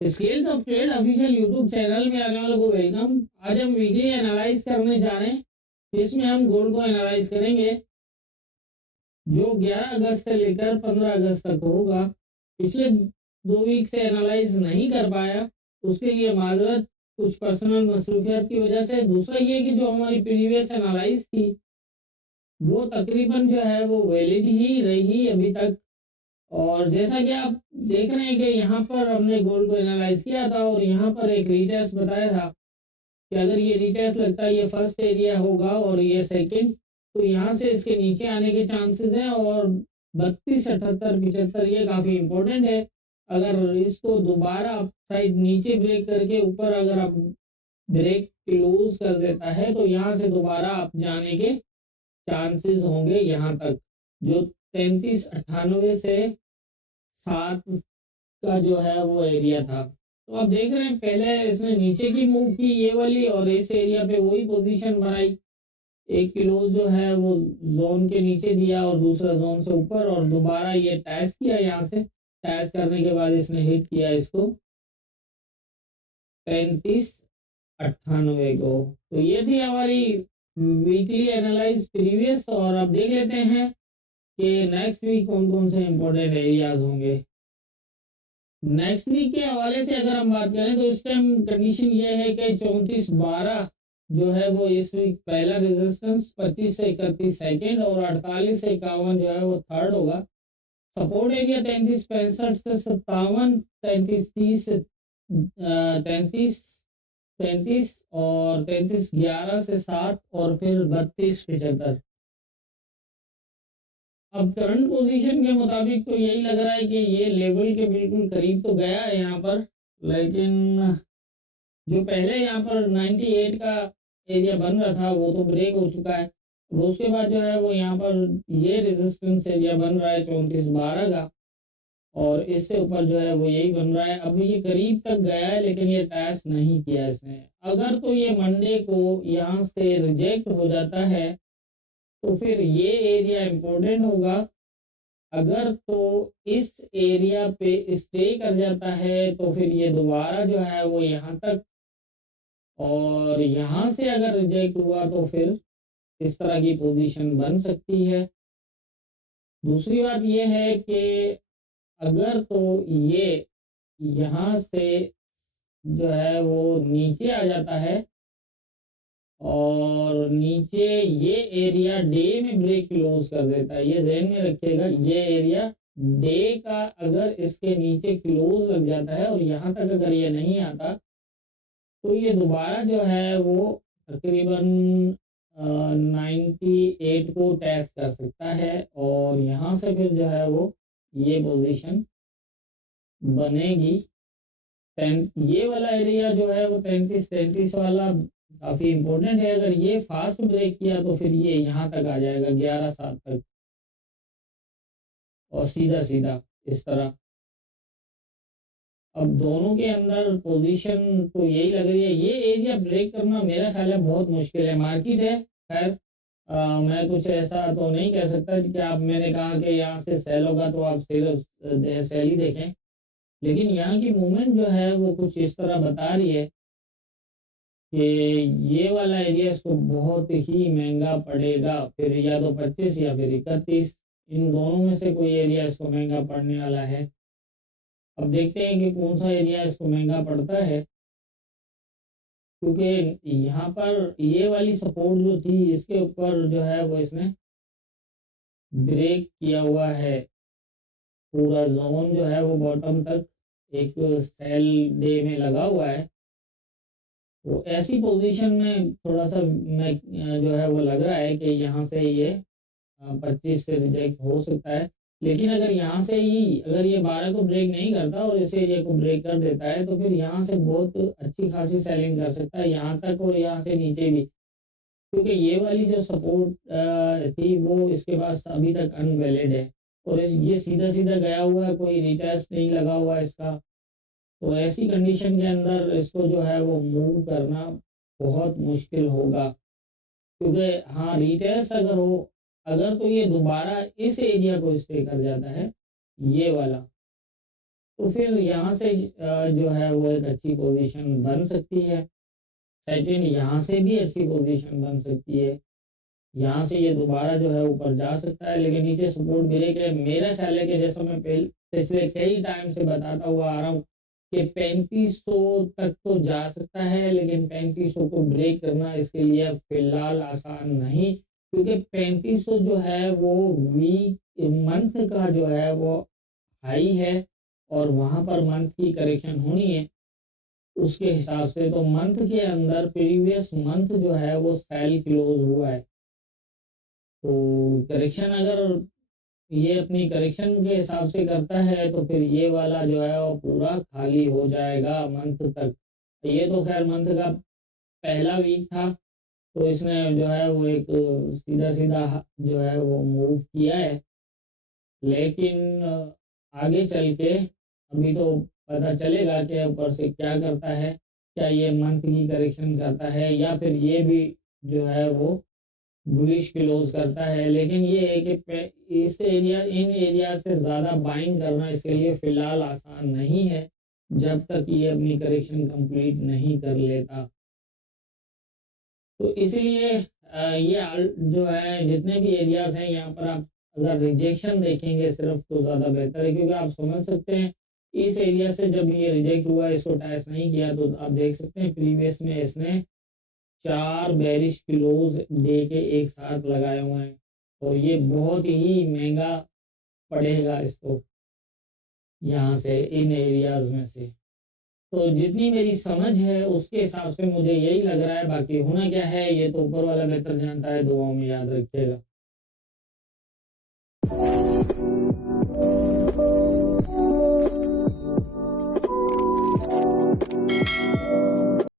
Scales of trade official YouTube channel में आने वालों को वेलकम। आज हम वीकली एनालाइज करने जा रहे हैं, जिसमें हम गोल्ड को एनालाइज करेंगे जो 11 अगस्त से लेकर 15 अगस्त तक होगा। पिछले 2 वीक से एनालाइज नहीं कर पाया, उसके लिए माजरत, कुछ पर्सनल मसरूफियत की वजह से। दूसरा ये कि जो हमारी प्रीवियस एनालाइज थी वो तकरीबन जो है वो वैलिड ही रही अभी तक। और जैसा कि आप देख रहे हैं कि यहाँ पर हमने गोल्ड को एनालाइज किया था और यहाँ पर एक रीटेस्ट बताया था कि अगर ये रीटेस्ट लगता है ये फर्स्ट एरिया होगा और ये सेकंड, तो यहाँ से इसके नीचे आने के चांसेस हैं। और 32, 78, 75 ये काफ़ी इम्पोर्टेंट है। अगर इसको दोबारा अप साइड नीचे ब्रेक करके ऊपर अगर आप ब्रेक क्लोज कर देता है तो यहाँ से दोबारा आप जाने के चांसेस होंगे यहाँ तक, जो 3398 से 7 का जो है वो एरिया था। तो आप देख रहे हैं पहले इसने नीचे की मूव की ये वाली और इस एरिया पे वही पोजीशन बनाई। एक क्लोज जो है वो जोन के नीचे दिया और दूसरा जोन से ऊपर, और दोबारा ये टैच किया। यहाँ से टैच करने के बाद इसने हिट किया इसको 3398 को। तो ये थी हमारी वीकली एनालाइज प्रीवियस। और अब देख लेते हैं कि नेक्स्ट वीक कौन कौन से इंपॉर्टेंट एरियाज होंगे। नेक्स्ट वीक के हवाले से अगर हम बात करें तो इस टाइम कंडीशन ये है कि 3412 जो है वो इस वीक पहला रेजिस्टेंस, 25 से 31 सेकेंड और 48 से 51 जो है वो थर्ड होगा। सपोर्ट एरिया 3365 से 57, 3330 से 3333 और 3311 से 7 और फिर 3275। अब करंट पोजीशन के मुताबिक तो यही लग रहा है कि ये लेवल के बिल्कुल करीब तो गया है यहाँ पर, लेकिन जो पहले यहाँ पर 98 का एरिया बन रहा था वो तो ब्रेक हो चुका है। वो उसके बाद जो है वो यहाँ पर ये रेजिस्टेंस एरिया बन रहा है 3412 का, और इससे ऊपर जो है वो यही बन रहा है। अब ये करीब तक गया है लेकिन ये टैच नहीं किया इसने। अगर तो ये मंडे को यहाँ से रिजेक्ट हो जाता है तो फिर ये एरिया इम्पोर्टेंट होगा। अगर तो इस एरिया पे स्टे कर जाता है तो फिर ये दोबारा जो है वो यहाँ तक, और यहाँ से अगर रिजेक्ट हुआ तो फिर इस तरह की पोजीशन बन सकती है। दूसरी बात ये है कि अगर तो ये यहाँ से जो है वो नीचे आ जाता है और नीचे ये एरिया डे में ब्रेक क्लोज कर देता है, ये ध्यान में रखिएगा। ये एरिया डे का अगर इसके नीचे क्लोज लग जाता है और यहाँ तक अगर ये नहीं आता तो ये दोबारा जो है वो तकरीबन 98 को टेस्ट कर सकता है और यहाँ से फिर जो है वो ये पोजीशन बनेगी। ये वाला एरिया जो है वो 3333 वाला काफ़ी इम्पोर्टेंट है। अगर ये फास्ट ब्रेक किया तो फिर ये यहाँ तक आ जाएगा 11/7 तक और सीधा सीधा इस तरह। अब दोनों के अंदर पोजीशन तो यही लग रही है। ये एरिया ब्रेक करना मेरा ख्याल है बहुत मुश्किल है। मार्केट है खैर, मैं कुछ ऐसा तो नहीं कह सकता कि आप, मैंने कहा कि यहाँ से सेल होगा तो आप सेल ही देखें, लेकिन यहाँ की मूवमेंट जो है वो कुछ इस तरह बता रही है कि ये वाला एरिया इसको बहुत ही महंगा पड़ेगा। फिर या तो 25 या फिर 31, इन दोनों में से कोई एरिया इसको महंगा पड़ने वाला है। अब देखते हैं कि कौन सा एरिया इसको महंगा पड़ता है, क्योंकि यहाँ पर ये वाली सपोर्ट जो थी इसके ऊपर जो है वो इसने ब्रेक किया हुआ है। पूरा जोन जो है वो बॉटम तक एक सेल डे में लगा हुआ है। तो ऐसी पोजीशन में थोड़ा सा मैं जो है वो लग रहा है कि यहाँ से ये 25 से रिजेक्ट हो सकता है। लेकिन अगर यहाँ से ही अगर ये 12 को ब्रेक नहीं करता और इस एरिया को ब्रेक कर देता है तो फिर यहाँ से बहुत अच्छी खासी सेलिंग कर सकता है यहाँ तक और यहाँ से नीचे भी, क्योंकि ये वाली जो सपोर्ट थी वो इसके पास अभी तक अनवैलिड है और ये सीधा सीधा गया हुआ है, कोई रिटेस्ट नहीं लगा हुआ है इसका। तो ऐसी कंडीशन के अंदर इसको जो है वो मूव करना बहुत मुश्किल होगा, क्योंकि हाँ रिटेस्ट अगर हो, अगर तो ये दोबारा इस एरिया को स्टे कर जाता है ये वाला, तो फिर यहाँ से जो है वो एक अच्छी पोजीशन बन सकती है। सेकंड, यहाँ से भी अच्छी पोजीशन बन सकती है, यहाँ से ये दोबारा जो है ऊपर जा सकता है, लेकिन नीचे सपोर्ट ब्रेक है। मेरा ख्याल है कि जैसा मैं पिछले कई टाइम से बताता हुआ आ रहा हूँ कि 3500 तक तो जा सकता है, लेकिन 3500 को ब्रेक करना इसके लिए फिलहाल आसान नहीं, क्योंकि 3500 जो है वो वीक मंथ का जो है वो हाई है और वहां पर मंथ की करेक्शन होनी है। उसके हिसाब से तो मंथ के अंदर प्रीवियस मंथ जो है वो सेल क्लोज हुआ है, तो करेक्शन अगर ये अपनी करेक्शन के हिसाब से करता है तो फिर ये वाला जो है वो पूरा खाली हो जाएगा मंथ तक। ये तो खैर मंथ का पहला वीक था, तो इसने जो है वो एक सीधा सीधा जो है वो मूव किया है, लेकिन आगे चल के अभी तो पता चलेगा कि ऊपर से क्या करता है, क्या ये मंथ की करेक्शन करता है या फिर ये भी जो है वो बुलिश क्लोज करता है। लेकिन ये है कि इस एरिया इन एरिया से ज़्यादा बाइंग करना इसके लिए फ़िलहाल आसान नहीं है, जब तक ये अपनी करेक्शन कंप्लीट नहीं कर लेता। तो इसलिए जो है जितने भी एरियाज हैं यहाँ पर आप अगर रिजेक्शन देखेंगे सिर्फ तो ज़्यादा बेहतर है, क्योंकि आप समझ सकते हैं इस एरिया से जब ये रिजेक्ट हुआ, इसको टैच नहीं किया, तो आप देख सकते हैं प्रीवियस में इसने 4 बेरिश क्लोज डे के एक साथ लगाए हुए हैं, और ये बहुत ही महंगा पड़ेगा इसको यहाँ से इन एरियाज में से। तो जितनी मेरी समझ है उसके हिसाब से मुझे यही लग रहा है, बाकी होना क्या है ये तो ऊपर वाला बेहतर जानता है। दुआओं में याद रखिएगा।